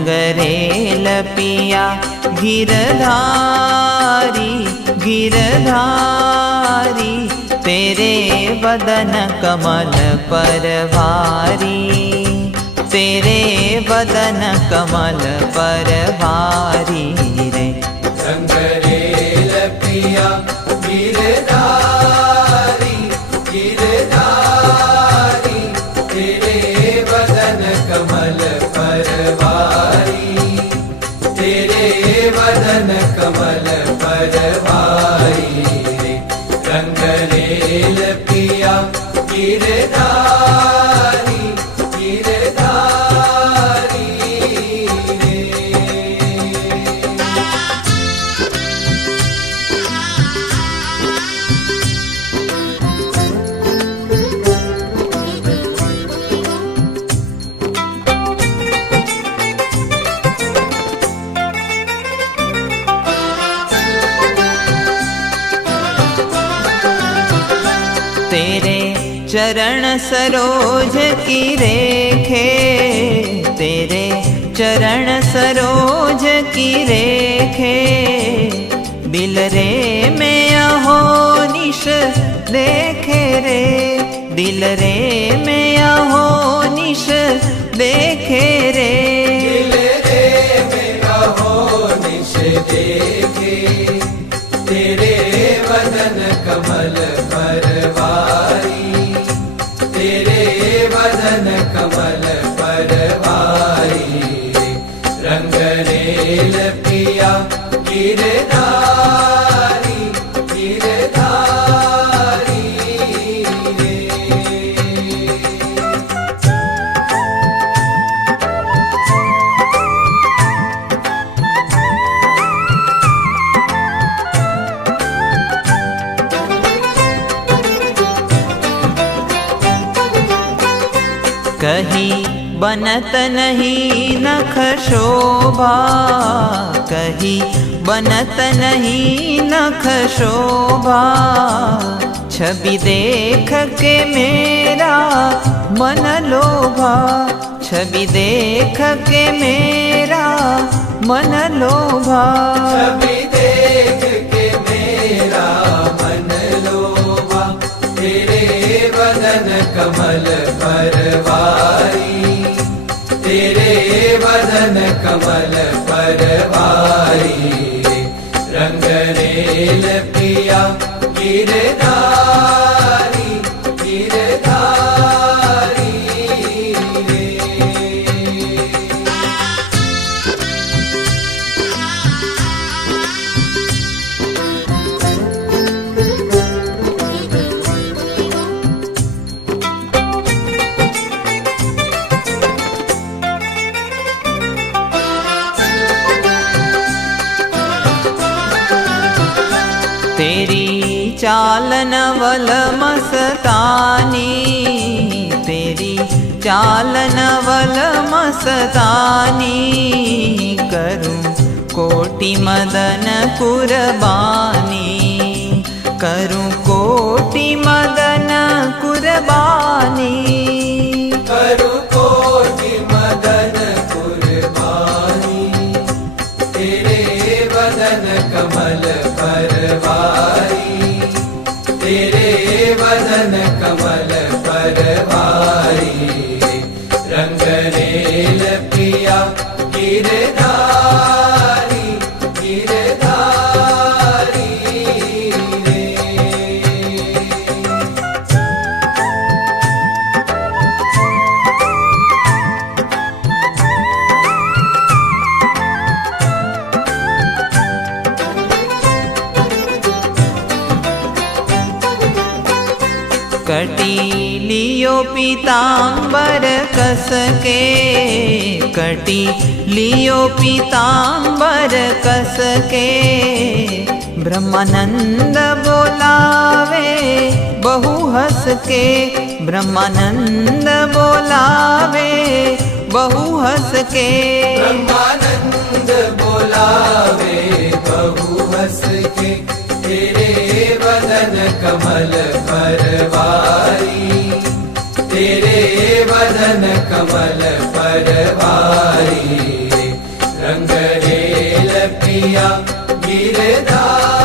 रंग रेल पिया गिरधारी गिरधारी, तेरे वदन कमल पर भारी, तेरे वदन कमल पर भारी रे। रंग रेल पिया गिरधारी गिरधारी, तेरे वदन कमल पर भारी, तेरे वदन कमल पर भारी रे। रंग रेल पिया गिरधारी गिरधारी रे। तेरे चरण सरोज की रेखे, तेरे चरण सरोज की रेखे, दिल रे में अहो निश देखे रे, दिल रे में अहो निश देखे रे। दिल रे मेरा हो निश देखे, तेरे वदन कमल पर भारी, तेरे वदन कमल पर भारी। रंग रेल पिया गिरधारी गिरधारी रे। कहीं बनत नहीं नख शोभा, कहीं बनत नहीं नख शोभा, छवि देख के मेरा मन लोभा, छवि देख के मेरा मन लोभा। छवि देख के मेरा मन लोभा, तेरे वदन कमल पर भारी, तेरे वदन कमल पर भारी। रंग रेल पिया गिरधारी गिरधारी रे। तेरी चालन वल मस्तानी, तेरी चालन वल मस्तानी, करूं कोटि मदन कुर्बानी, करूं कोटि मदन कुर्बानी, करूं कोटि मदन कुर्बानी, तेरे वदन कमल पर भारी, तेरे वदन कमल पर भारी। रंग रेल पिया गिरधारी गिरधारी रे। कटी लियो पीतांबर कस के, कटी लियो पीतांबर कस के, ब्रह्मानंद बोलावे बहु हंस के, ब्रह्मानंद बोलावे बहु हंस के। ब्रह्मानंद बोलावे बहु हंस के, तेरे वदन कमल पर भारी, तेरे वदन कमल पर भारी। मैया गिरधारी